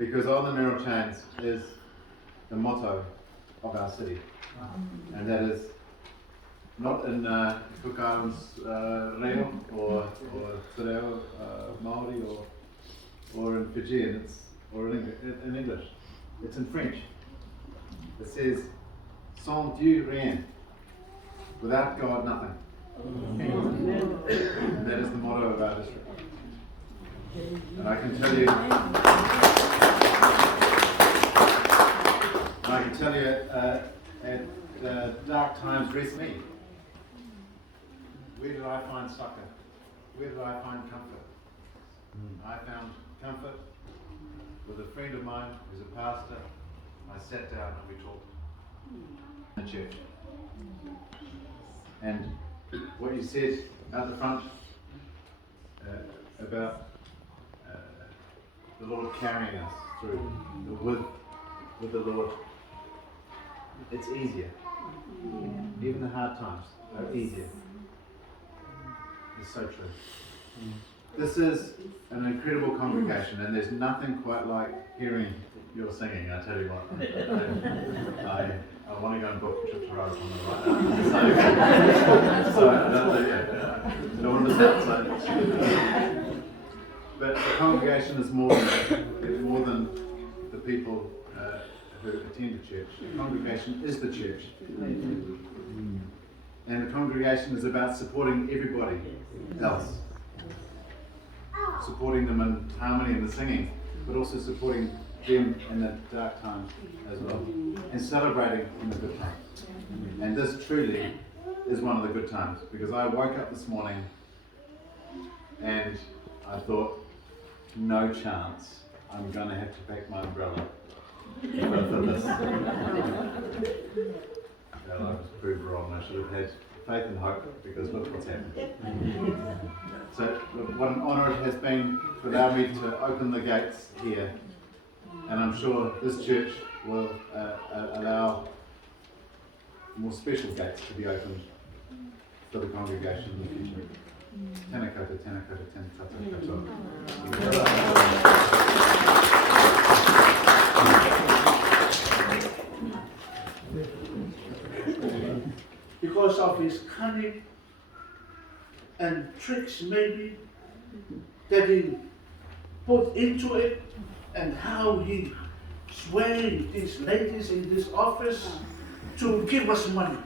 because on the mineral chains is the motto of our city, and that is not in Cook Islands reo or te reo Māori or in Fijian, or in English. It's in French. It says, sans Dieu rien, without God nothing. And that is the motto of our district. And I can tell you, at dark times recently, where did I find succor? Where did I find comfort? I found comfort with a friend of mine who's a pastor. I sat down and we talked in the church. And what you said at the front about the Lord carrying us through with the Lord, it's easier. Even the hard times are easier. It's so true. This is an incredible congregation, and there's nothing quite like hearing your singing. I tell you what, I want to go and book a trip to Rarotonga right now. So I don't want to miss out. So. But the congregation is more than that. It's more than the people who attend the church. The congregation is the church. And the congregation is about supporting everybody else. Supporting them in harmony in the singing, but also supporting them in the dark times as well. And celebrating in the good times. And this truly is one of the good times, because I woke up this morning and I thought, no chance I'm going to have to pack my umbrella for this. Well, I was proved wrong. I should have had faith and hope, because look what's happened. So what an honour it has been to allow me to open the gates here, and I'm sure this church will allow more special gates to be opened for the congregation in the future. Tēnā koutou, tēnā koutou, tēnā koutou. Because of his cunning and tricks maybe that he put into it, and how he swayed these ladies in this office to give us money.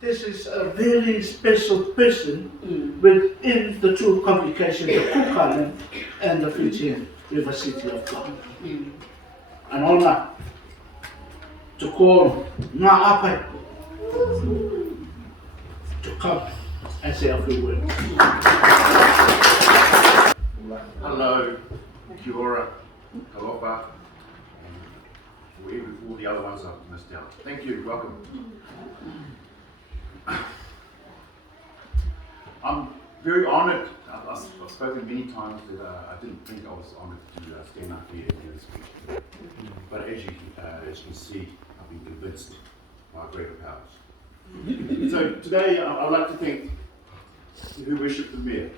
This is a very special person within the two congregations, the Cook Island and the Fijian River City of God. An honor to call Ngā Apai to come and say a few words. Hello, kia ora, kalofa, and all the other ones I've missed out. Thank you, welcome. I'm very honoured. I've spoken many times that I didn't think I was honoured to stand up here and speak. But as you can see, I've been convinced by greater powers. So today I'd like to thank who worship the Mayor.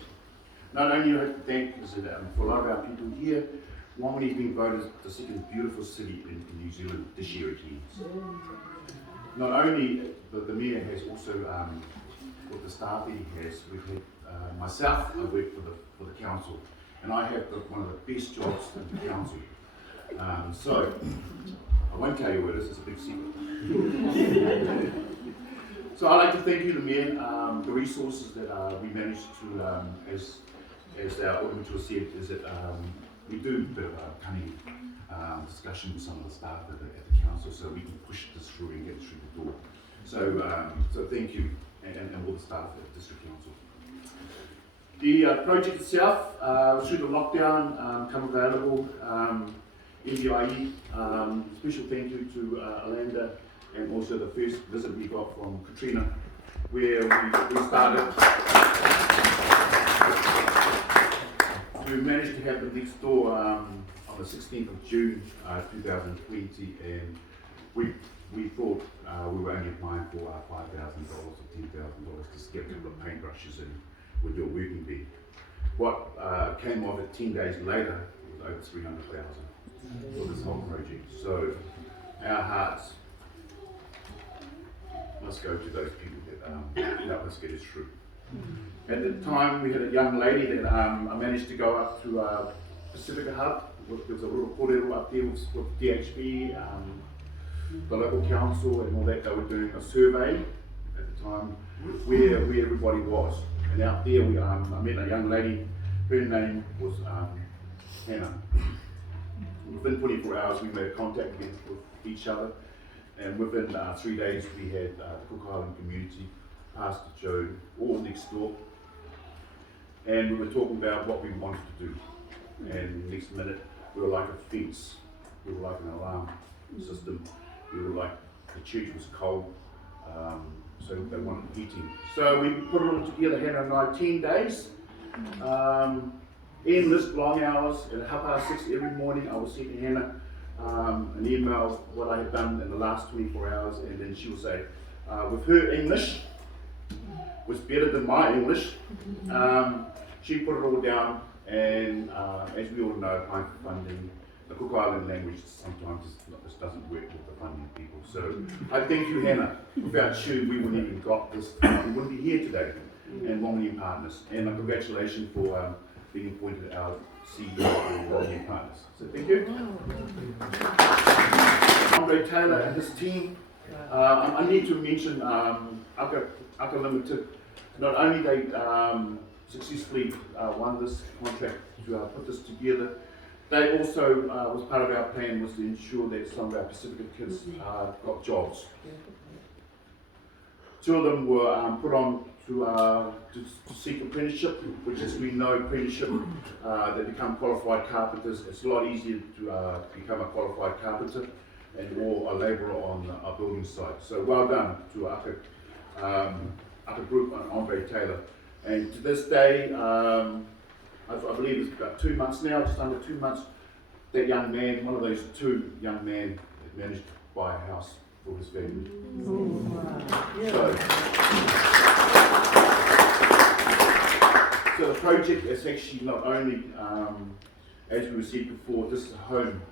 Not only do I have to thank for a lot of our people here, Whanganui being voted the second beautiful city in New Zealand this year again. Not only the Mayor has also, with the staff that he has, we've had myself, I work for the council, and I have one of the best jobs in the council. So, I won't tell you what it is, it's a big secret. So I'd like to thank you, the Mayor, the resources that we managed to, as our auditor said, is that we do a bit of a cunning discussion with some of the staff at the council, so we can push this through and get it through the door. So thank you, and all the staff at District Council. The project itself, through the lockdown, come available. NDIE, special thank you to Alanda, and also the first visit we got from Katrina, where we started to manage to have the next door on the 16th of June 2020, and we thought we were only applying for $5,000 or $10,000 to get a couple of paintbrushes and we'd do a working bed. what came of it 10 days later was over 300,000 for this whole project. So our hearts must go to those people that help us get us through. At the time, we had a young lady that I managed to go up to Pacifica Hub. There was a little kōrero up there with DHB, the local council and all that. They were doing a survey at the time where everybody was. And out there, I met a young lady. Her name was Hannah. Within 24 hours, we made contact with each other. And within 3 days, we had the Cook Island community, Pastor Joe, all next door. And we were talking about what we wanted to do. And next minute, we were like a fence. We were like an alarm system. We were like, the church was cold, so they wanted heating. So we put it all together, Hannah and I, 10 days. Endless long hours. At 6:30 every morning, I was sending Hannah an email of what I had done in the last 24 hours, and then she would say, with her English was better than my English, she put it all down, and as we all know, applying for funding, the Cook Island language sometimes just doesn't work with the funding people. So I thank you, Hannah. Without you, we wouldn't even got this, we wouldn't be here today, and Wongani Partners. And congratulations for being appointed our CEO of Wongani Partners. So thank you. Andre Taylor and his team. I need to mention Aka Limited. Not only they successfully won this contract to put this together, they also, was part of our plan, was to ensure that some of our Pacifica kids got jobs. 2 of them were put on to seek apprenticeship, which, as we know, apprenticeship, they become qualified carpenters. It's a lot easier to become a qualified carpenter or a labourer on a building site. So well done to Aka Group and Andre Taylor. And to this day, I believe it's about 2 months now, just under 2 months, that young man, one of those 2 young men, managed to buy a house for his family. So the project is actually not only, as we said before, this is a home.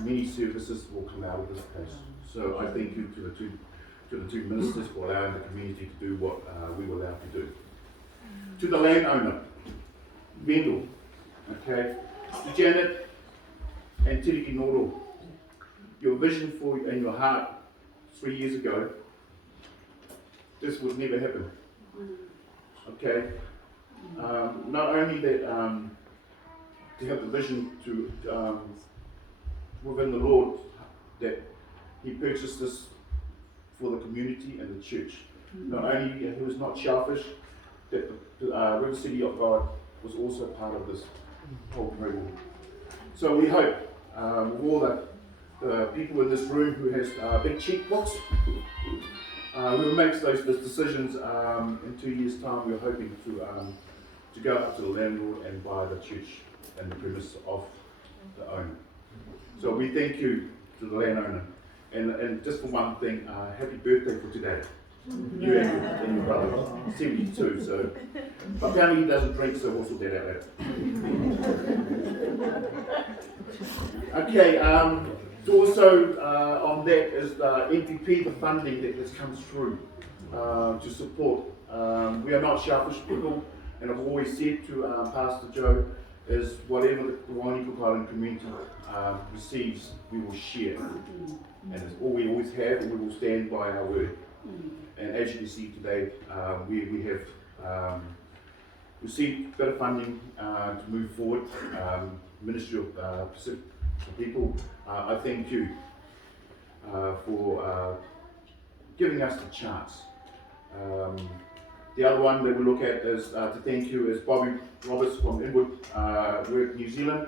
Many services will come out of this place. So I thank you to the two ministers for allowing the community to do what we were allowed to do. To the landowner, Mendel, okay, to Janet and Tiriki Noro, your vision for and your heart 3 years ago, this would never happen. Okay, not only that, to have the vision to within the Lord that He purchased this for the community and the church. Not only He was not selfish, that the River City of God was also part of this whole program. So we hope with all the people in this room who has big checkbooks, who makes those decisions in 2 years' time, we're hoping to go up to the landlord and buy the church and the premise of the owner. So we thank you to the landowner. And just for one thing, happy birthday for today. You and your brother, 72, so. But apparently he doesn't drink, so we'll sort that out later. Okay, also on that is the NPP, the funding that has come through to support. We are not selfish people, and I've always said to Pastor Joe, is whatever the Waitangi Cook Island community receives, we will share. And it's all we always have, and we will stand by our word. And as you can see today, we have received better funding to move forward. Ministry of Pacific People, I thank you for giving us the chance. The other one that we look at is to thank you is Bobby Roberts from Inwood Work New Zealand.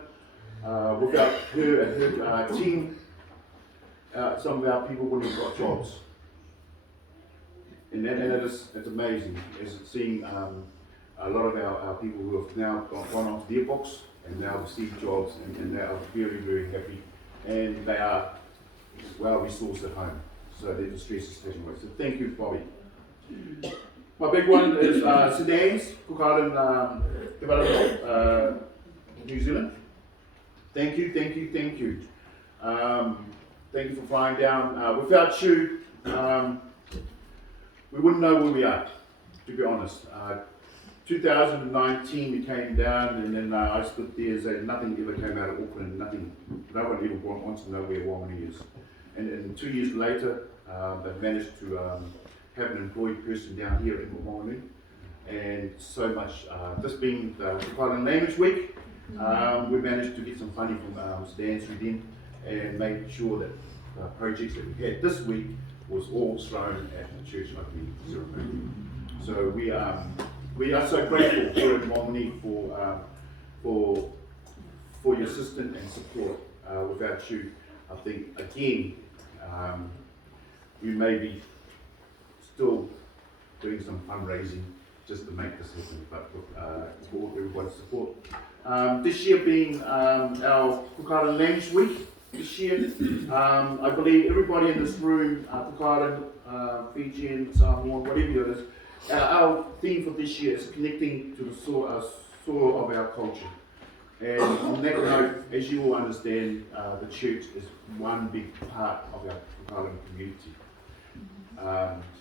Without her and her team, some of our people wouldn't have got jobs. And it's amazing, as seeing a lot of our people who have now gone on to their books and now received jobs, and they are very, very happy, and they are well resourced at home, so their distress is taken away. So thank you, Bobby. My big one is Sudan's Cook Island Development, New Zealand. Thank you, thank you, thank you. Thank you for flying down. Without you, we wouldn't know where we are, to be honest. 2019 we came down, and then I stood there and said nothing ever came out of Auckland, nothing. No one ever wants to know where Wamoni is. And 2 years later, they've managed to have an employed person down here in Wamoni. And so much, this being the Cook Island Language Week, we managed to get some funding from Sudan through them and made sure that the projects that we had this week was all thrown at the church opening ceremony. So we are so grateful here in Wamoni for your assistance and support. Without you, I think again we may be still doing some fundraising just to make this happen, but with everybody's support. This year being our Cook Island Language Week, this year, I believe everybody in this room, Cook Island, Fijian, Samoan, whatever it is, our theme for this year is connecting to the soil of our culture. And on that note, as you all understand, the church is one big part of our Cook Island community.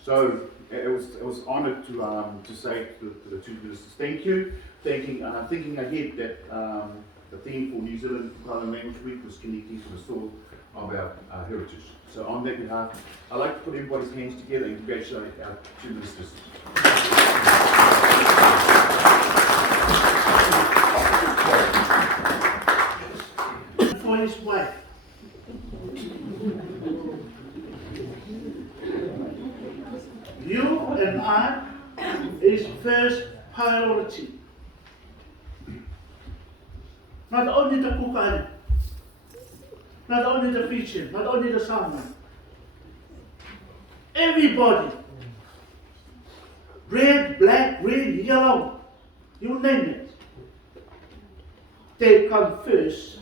So it was honoured to say to the two ministers, thank you, thinking ahead that the theme for New Zealand Cook Island Language Week was connecting to the soil of our heritage. So on that behalf, I'd like to put everybody's hands together and congratulate our two ministers. For his wife. You and I is first priority. Not only the Cook Island, not only the Fijian, not only the Samoan. Everybody, red, black, green, yellow, you name it. They come first